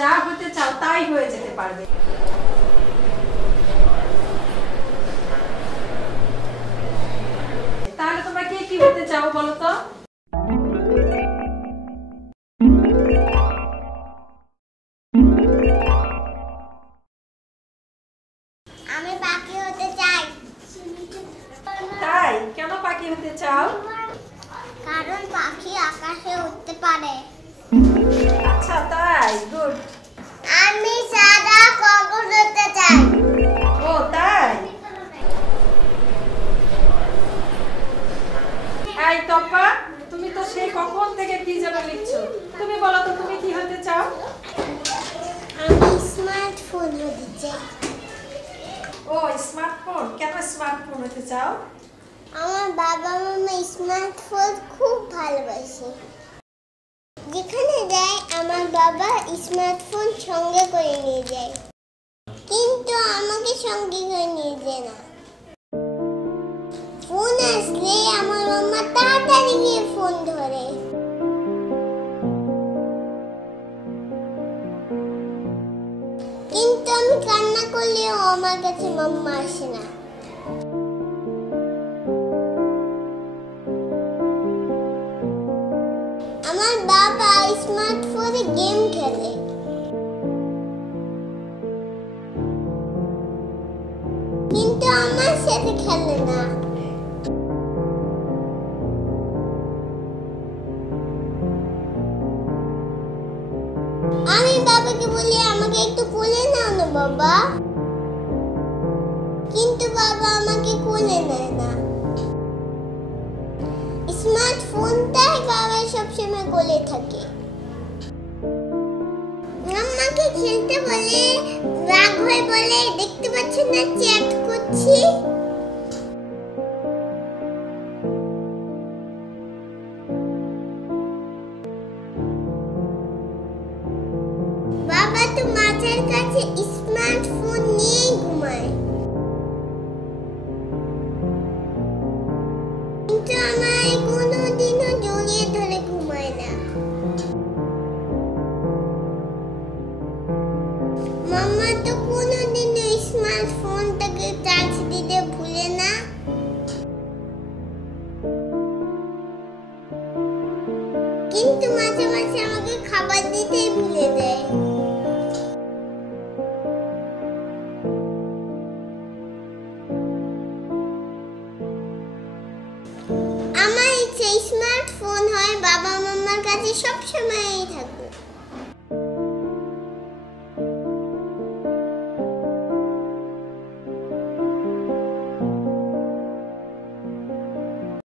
যা হতে চাও তাই হয়ে যেতে পারবে। তাহলে তোমরা কে কি হতে চাও বলো তো? আমি পাখি হতে চাই। তাই? কেন পাখি হতে চাও? কারণ পাখি আকাশে উড়তে পারে। আচ্ছা তাই, গুড। আমি সাদা কাগজ হতে চাই। ও তাই? এই টপ্পা, তুমি তো সেই কখন থেকে কি যেন লিখছো, তুমি বলো তো তুমি কি হতে চাও? আমি স্মার্টফোন হতে চাই। ও স্মার্টফোন, কেন স্মার্টফোন হতে চাও? আমার বাবা মামা স্মার্টফোন খুব ভালোবাসে। যেখানে যায় আমার বাবা স্মার্টফোন সঙ্গে করে নিয়ে যায়, কিন্তু আমাকে সঙ্গে করে নিয়ে যায় না। ফোন আসলে আমার মামা তাড়াতাড়ি গিয়ে ফোন ধরে। কিন্তু আমি কান্না করলেও আমার কাছে মাম্মা আসে না। আমার বাবা স্মার্টফোনে গেম খেলে, কিন্তু আমার সাথে খেলে না। আমি বাবাকে বলি আমাকে একটু কোলে নাও না বাবা, কিন্তু বাবা আমাকে কোলে নেয় না। স্মার্টফোনটাই বাবা সবসময় কোলে থাকে। আমাকে খেলতে বলে, রাগ হয়ে বলে দেখতে পাচ্ছেন না চ্যাট করছি। বাবা তো মাথার কাছে স্মার্টফোন নিয়ে ঘুমায়, কিন্তু আমায় কোনোদিনও জড়িয়ে ধরে ঘুমায় না। মাম্মা তো কোনোদিনও স্মার্টফোনটাকে চার্জ দিতে ভুলে না, কিন্তু মাঝে মাঝে আমাকে খাবার দিতেই ভুলে দেয়। আমার ইচ্ছে স্মার্টফোন হয় বাবা মাম্মার কাছে সবসময়ই থাকবে।